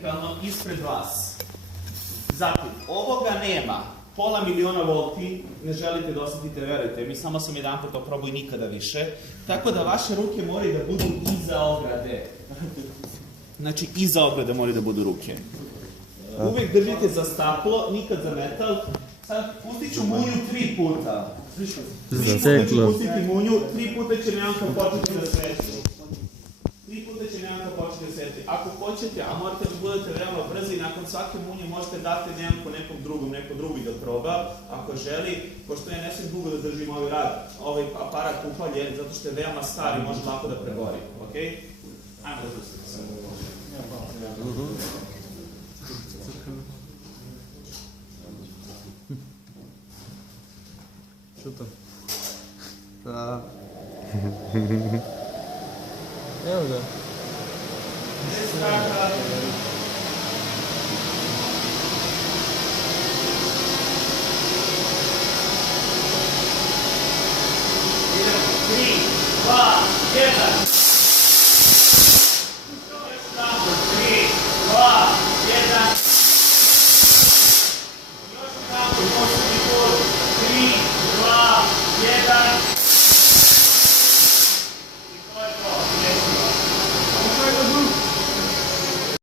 vertikalno ispred vas. Zatim, ovoga nema. Pola miliona volti, ne želite da osetite, verujte, mi samo sam jedan put to probao i nikada više. Tako da vaše ruke moraju da budu iza ograde. Znači, iza ograde moraju da budu ruke. Uvek držite za staklo, nikad za metal. Sad pustit ću munju 3 puta. 3 puta ću pustiti munju, 3 puta će Nemanka početi da sveti. 3 puta će Nemanka početi da sveti. Ako hoćete, a morate da budete veoma brzi, nakon svake munje možete dati Nemanku nekom drugom, neko drugi da proba, ako želi, pošto ja ne sam dugo da držim ovaj aparat upaljen, zato što je veoma star i može lako da pregori, okej? Ajmo da se. Što to? Evo ga. Ne straka. Idemo, 3, 2, 1.